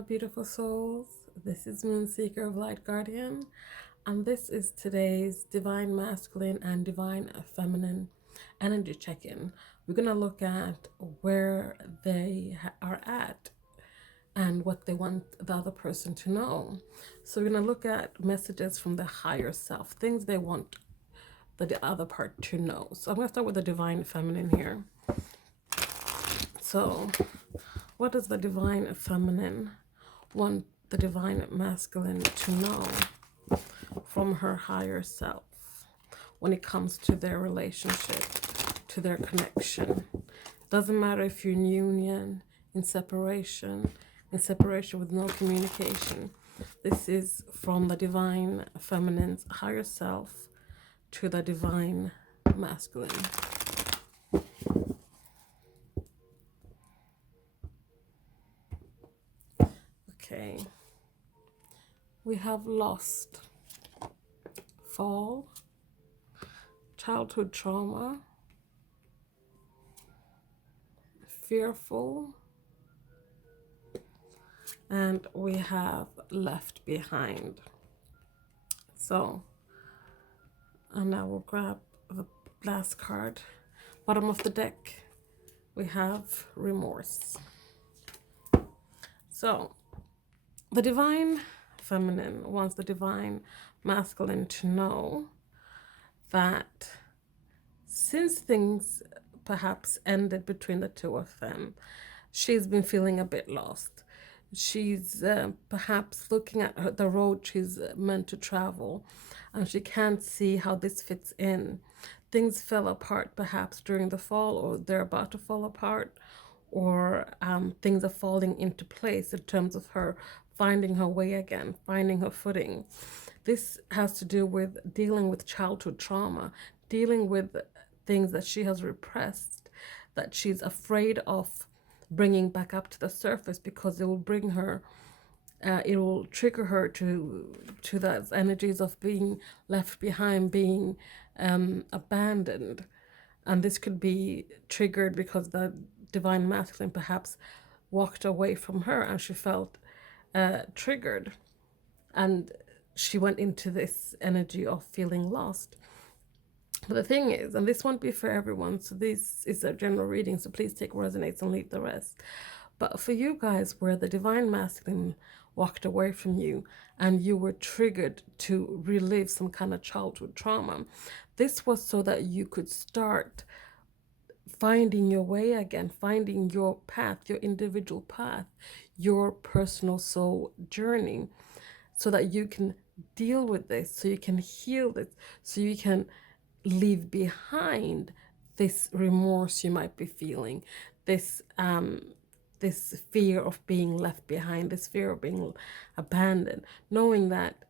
my beautiful souls. This is Moonseeker of Light Guardian, and this is today's Divine Masculine and Divine Feminine energy check-in. We're going to look at where they are at and what they want the other person to know. So we're going to look at messages from the higher self, things they want the other part to know. So I'm going to start with the Divine Feminine here. So what does the Divine Feminine want the Divine Masculine to know from her higher self when it comes to their relationship, to their connection? Doesn't matter if you're in union, in separation with no communication. This is from the Divine Feminine's higher self to the Divine Masculine. Okay, we have lost, fall, childhood trauma, fearful, and we have left behind. So, and I will grab the last card. Bottom of the deck, we have remorse. So, the Divine Feminine wants the Divine Masculine to know that since things perhaps ended between the two of them, she's been feeling a bit lost. She's perhaps looking at the road she's meant to travel, and she can't see how this fits in. Things fell apart perhaps during the fall, or they're about to fall apart, or things are falling into place in terms of her finding her way again, finding her footing. This has to do with dealing with childhood trauma, dealing with things that she has repressed, that she's afraid of bringing back up to the surface, because it will bring her, it will trigger her to those energies of being left behind, being abandoned. And this could be triggered because the Divine Masculine perhaps walked away from her and she felt triggered, and she went into this energy of feeling lost. But the thing is, and this won't be for everyone, so this is a general reading, so please take what resonates and leave the rest. But for you guys, where the Divine Masculine walked away from you and you were triggered to relive some kind of childhood trauma, this was so that you could start finding your way again, finding your path, your individual path, your personal soul journey, so that you can deal with this, so you can heal this, so you can leave behind this remorse you might be feeling, this this fear of being left behind, this fear of being abandoned, knowing that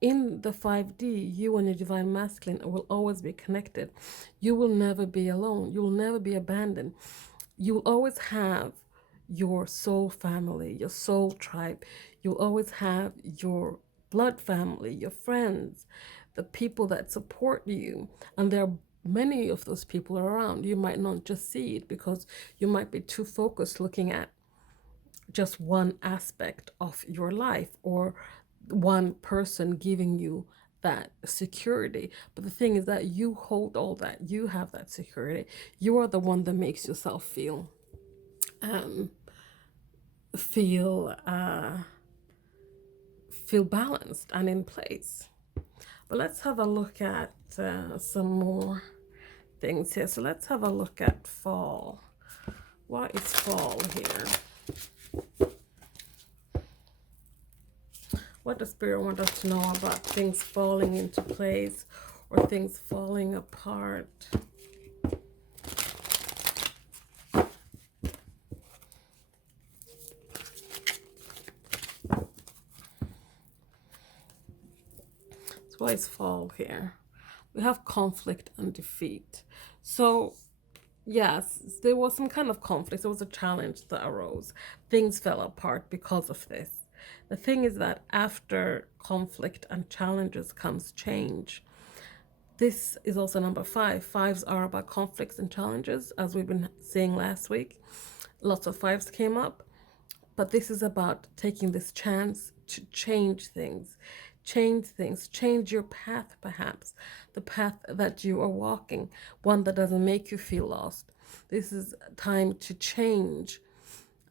in the 5D, you and your Divine Masculine will always be connected. You will never be alone. You will never be abandoned. You will always have your soul family, your soul tribe. You'll always have your blood family, your friends, the people that support you. And there are many of those people around. You might not just see it because you might be too focused looking at just one aspect of your life or one person giving you that security. But the thing is that you hold all that. You have that security. You are the one that makes yourself feel balanced and in place. But let's have a look at some more things here. So let's have a look at fall. What is fall here? What does Spirit want us to know about things falling into place or things falling apart? So what is fall here? We have conflict and defeat. So yes, there was some kind of conflict. There was a challenge that arose. Things fell apart because of this. The thing is that after conflict and challenges comes change. This is also number 5. Fives are about conflicts and challenges, as we've been saying last week. Lots of fives came up. But this is about taking this chance to change things, change your path, perhaps the path that you are walking, one that doesn't make you feel lost. This is time to change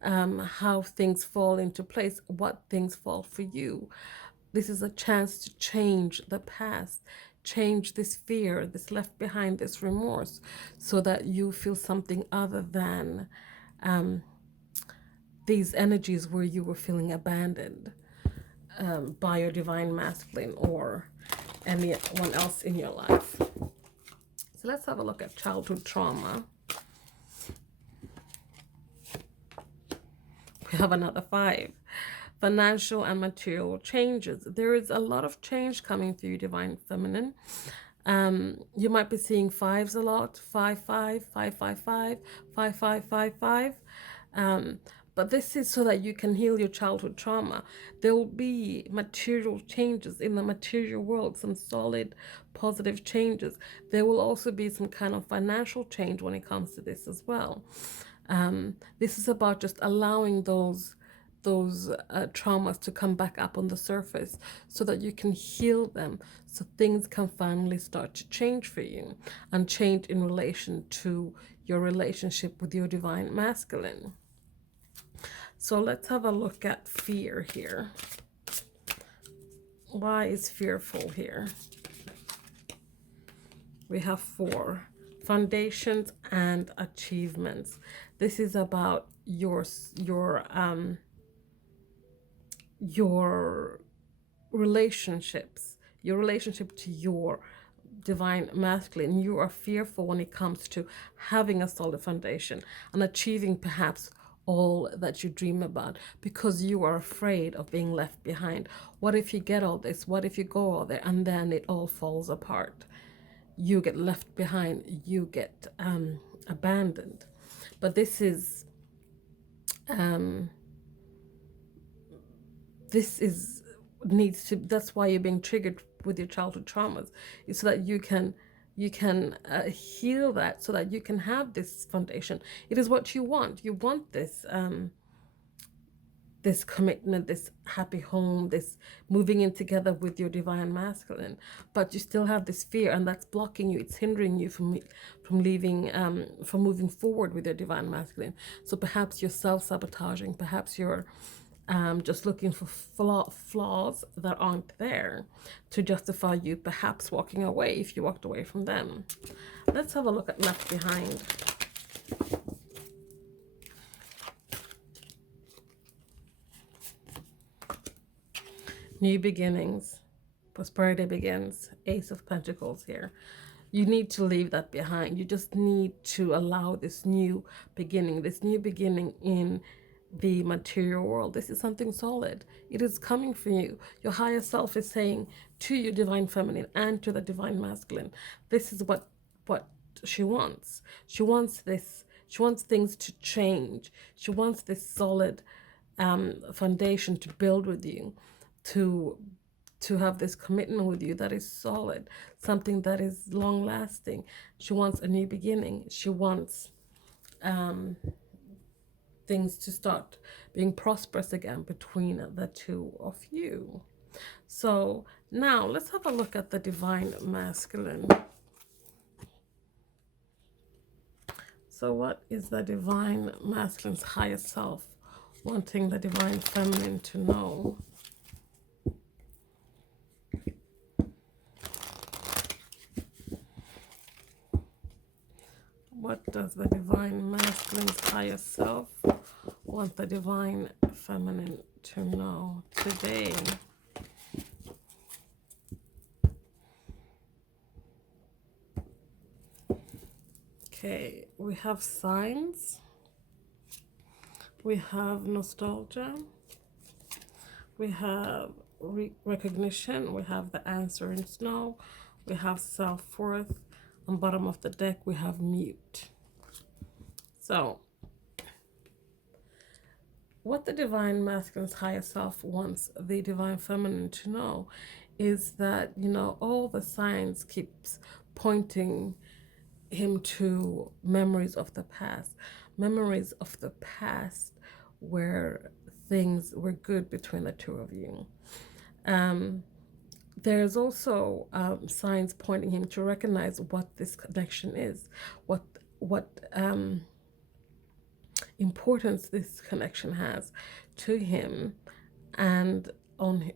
how things fall into place, what things fall for you. This is a chance to change the past, change this fear, this left behind, this remorse, so that you feel something other than these energies where you were feeling abandoned by your divine masculine or anyone else in your life. So let's have a look at childhood trauma. We have another 5. Financial and material changes. There is a lot of change coming through divine feminine. You might be seeing 5s a lot. 5 5 5 5 5 5 5 5 5. But this is so that you can heal your childhood trauma. There will be material changes in the material world, some solid, positive changes. There will also be some kind of financial change when it comes to this as well. This is about just allowing those traumas to come back up on the surface so that you can heal them, so things can finally start to change for you and change in relation to your relationship with your divine masculine. So let's have a look at fear here. Why is fearful here? We have 4. Foundations and achievements. This is about your relationships, your relationship to your divine masculine. You are fearful when it comes to having a solid foundation and achieving perhaps all that you dream about, because you are afraid of being left behind. What if you get all this? What if you go all there and then it all falls apart? You get left behind, you get abandoned. But this is needs to, that's why you're being triggered with your childhood traumas, is so that you can heal that, so that you can have this foundation. It is what you want. You want this this commitment, this happy home, this moving in together with your divine masculine, but you still have this fear, and that's blocking you. It's hindering you from leaving, from moving forward with your divine masculine. So perhaps you're self-sabotaging, perhaps you're just looking for flaws that aren't there to justify you perhaps walking away if you walked away from them. Let's have a look at left behind. New beginnings. Prosperity begins. Ace of Pentacles here. You need to leave that behind. You just need to allow this new beginning in the material world. This is something solid. It is coming for you. Your higher self is saying to your divine feminine and to the divine masculine, this is what she wants. She wants this. She wants things to change. She wants this solid foundation to build with you, to have this commitment with you that is solid, something that is long lasting. She wants a new beginning. She wants things to start being prosperous again between the two of you. So now let's have a look at the divine masculine. So what is the divine masculine's higher self wanting the divine feminine to know? What does the divine masculine's higher self want the divine feminine to know today? Okay, we have signs, we have nostalgia, we have recognition, we have the answer in snow, we have self-worth. On bottom of the deck, we have mute. So, what the divine masculine's higher self wants the divine feminine to know is that, you know, all the signs keeps pointing him to memories of the past where things were good between the two of you. There's also signs pointing him to recognize what this connection is, what importance this connection has to him, and on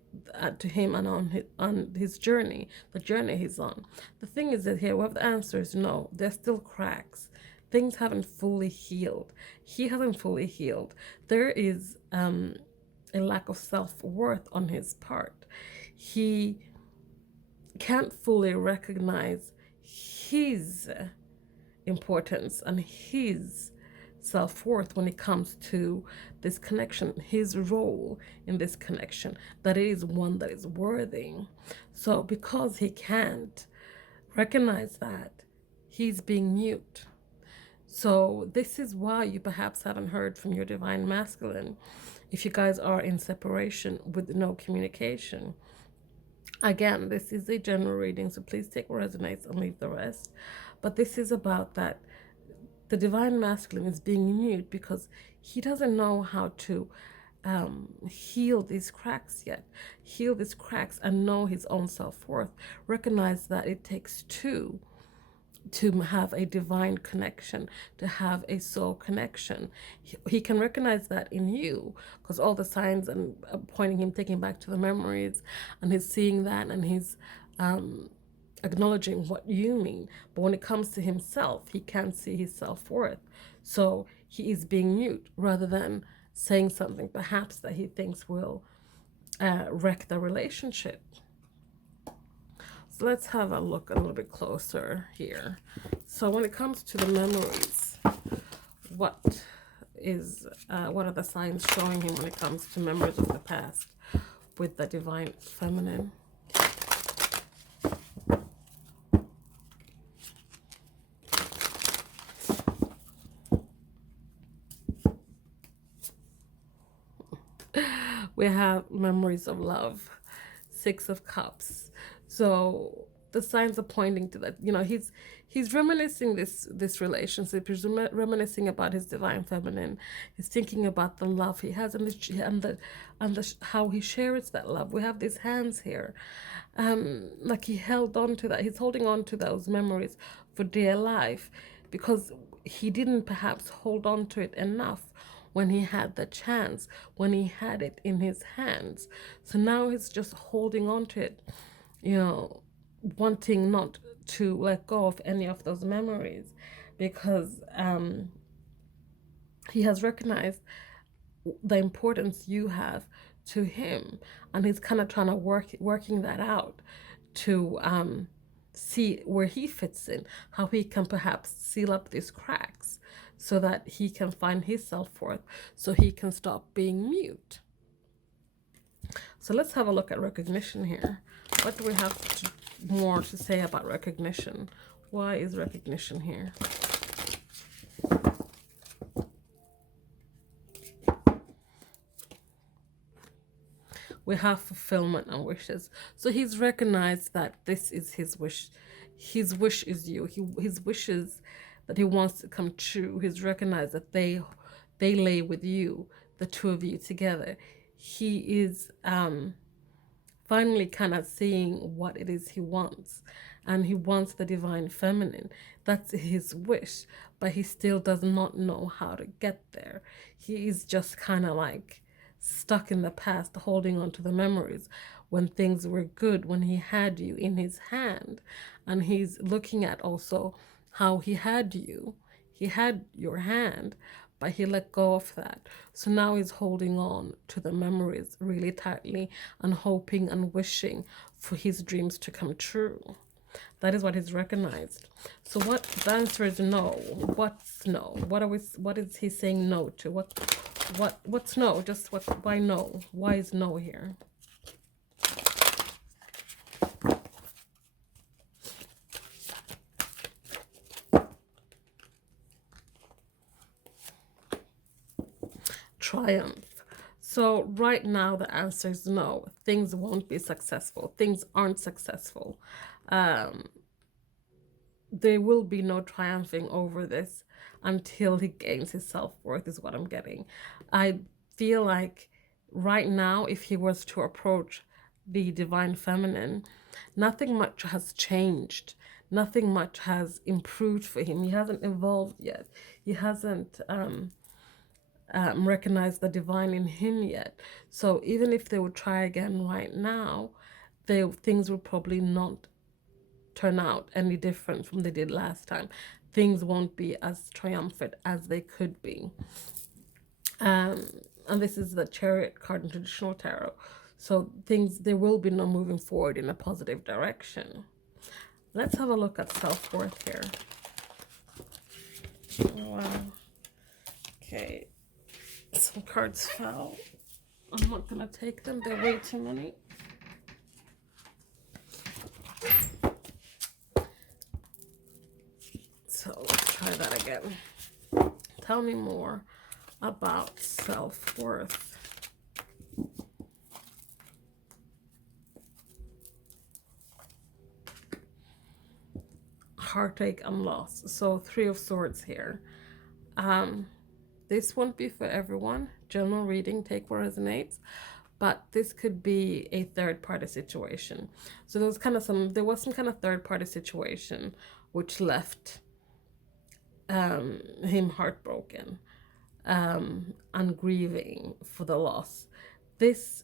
to him, and on his journey, the journey he's on. The thing is that here, well, the answer is no. There's still cracks. Things haven't fully healed. He hasn't fully healed. There is a lack of self-worth on his part. He can't fully recognize his importance and his self-worth when it comes to this connection, his role in this connection, that it is one that is worthy. So because he can't recognize that, he's being mute. So this is why you perhaps haven't heard from your divine masculine if you guys are in separation with no communication. Again, this is a general reading, so please take what resonates and leave the rest. But this is about that the divine masculine is being mute because he doesn't know how to heal these cracks yet. Heal these cracks and know his own self-worth. Recognize that it takes two to have a divine connection, to have a soul connection. He can recognize that in you because all the signs and pointing him, taking back to the memories, and he's seeing that, and he's acknowledging what you mean. But when it comes to himself, he can't see his self-worth. So he is being mute rather than saying something perhaps that he thinks will wreck the relationship. So let's have a look a little bit closer here. So when it comes to the memories, what are the signs showing him when it comes to memories of the past with the divine feminine? We have memories of love, 6 of Cups. So the signs are pointing to that. You know, he's reminiscing this relationship. He's reminiscing about his divine feminine. He's thinking about the love he has and how he shares that love. We have these hands here, like he held on to that. He's holding on to those memories for dear life because he didn't perhaps hold on to it enough when he had the chance, when he had it in his hands. So now he's just holding on to it, you know, wanting not to let go of any of those memories because he has recognized the importance you have to him, and he's kind of trying to working that out to see where he fits in, how he can perhaps seal up these cracks so that he can find his self-worth, so he can stop being mute. So let's have a look at recognition here. What do we have more to say about recognition? Why is recognition here? We have fulfillment and wishes. So he's recognized that this is his wish. His wish is you. His wishes that he wants to come true. He's recognized that they lay with you, the two of you together. He is finally kind of seeing what it is he wants, and he wants the divine feminine. That's his wish, but he still does not know how to get there. He is just kind of like stuck in the past, holding on to the memories when things were good, when he had you in his hand. And he's looking at also how he had your hand, but he let go of that. So now he's holding on to the memories really tightly and hoping and wishing for his dreams to come true. That is what he's recognized. So what the answer is no. What's no? What is he saying no to? What's no? Just why no? Why is no here? Triumph. So right now the answer is no. Things won't be successful. Things aren't successful. There will be no triumphing over this until he gains his self-worth, is what I'm getting. I feel like right now, if he was to approach the divine feminine, nothing much has changed. Nothing much has improved for him. He hasn't evolved yet. He hasn't recognized the divine in him yet. So even if they would try again right now, things will probably not turn out any different from they did last time. Things won't be as triumphant as they could be. And this is the Chariot card in traditional tarot. So there will be no moving forward in a positive direction. Let's have a look at self-worth here. Wow. Okay. Some cards fell. I'm not going to take them. They're way too many. So let's try that again. Tell me more about self-worth. Heartache and loss. So 3 of Swords here. This won't be for everyone. General reading, take what resonates. But this could be a third-party situation. So there was some kind of third-party situation which left him heartbroken and grieving for the loss. This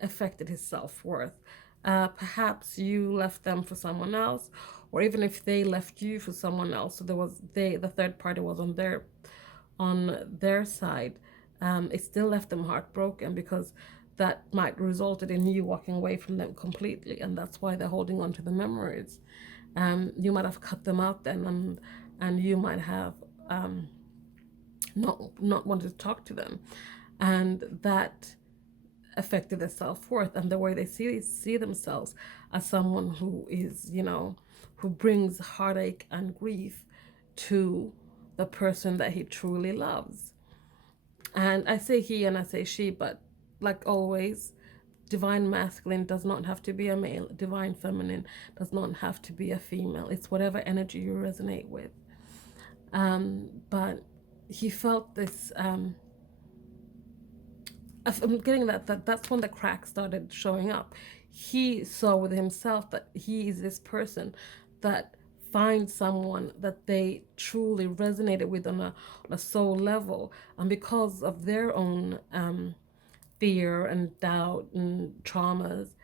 affected his self-worth. Perhaps you left them for someone else, or even if they left you for someone else, so the third party was on their side, it still left them heartbroken, because that might resulted in you walking away from them completely, and that's why they're holding on to the memories. You might have cut them out then, and you might have not wanted to talk to them, and that affected their self-worth and the way they see themselves as someone who is, who brings heartache and grief to the person that he truly loves. And I say he and I say she, but like always, divine masculine does not have to be a male. Divine feminine does not have to be a female. It's whatever energy you resonate with. But he felt this, I'm getting that's when the cracks started showing up. He saw with himself that he is this person that finds someone that they truly resonated with on a soul level, and because of their own fear and doubt and traumas,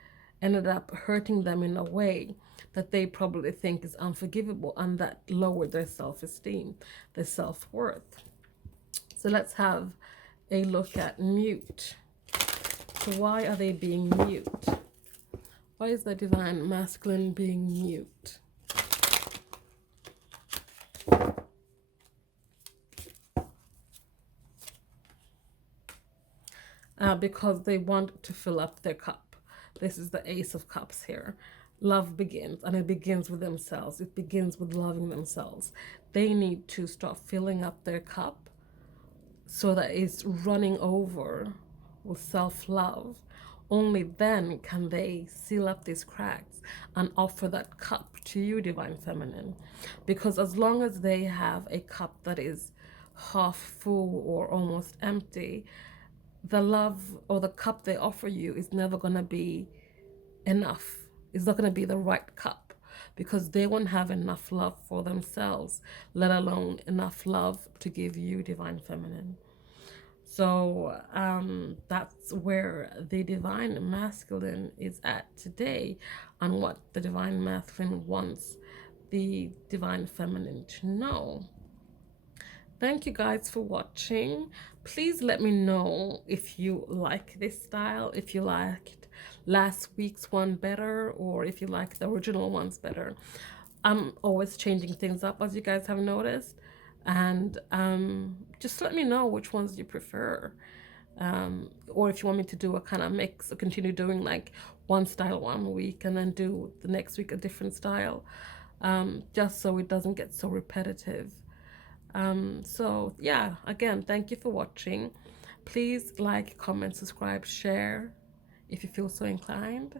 ended up hurting them in a way that they probably think is unforgivable, and that lowered their self-esteem, their self-worth. So let's have a look at mute. So why are they being mute? Why is the divine masculine being mute? Because they want to fill up their cup. This is the Ace of Cups here. Love begins, and it begins with themselves. It begins with loving themselves. They need to start filling up their cup so that it's running over with self-love. Only then can they seal up these cracks and offer that cup to you, divine feminine. Because as long as they have a cup that is half full or almost empty, the love or the cup they offer you is never going to be enough. It's not going to be the right cup, because they won't have enough love for themselves, let alone enough love to give you, divine feminine. So that's where the divine masculine is at today, and what the divine masculine wants the divine feminine to know. Thank you guys for watching. Please let me know if you like this style, if you liked last week's one better, or if you like the original ones better. I'm always changing things up, as you guys have noticed. And just let me know which ones you prefer. Or if you want me to do a kind of mix, or continue doing like one style one week and then do the next week a different style. Just so it doesn't get so repetitive. So yeah, again, thank you for watching. Please like, comment, subscribe, share if you feel so inclined.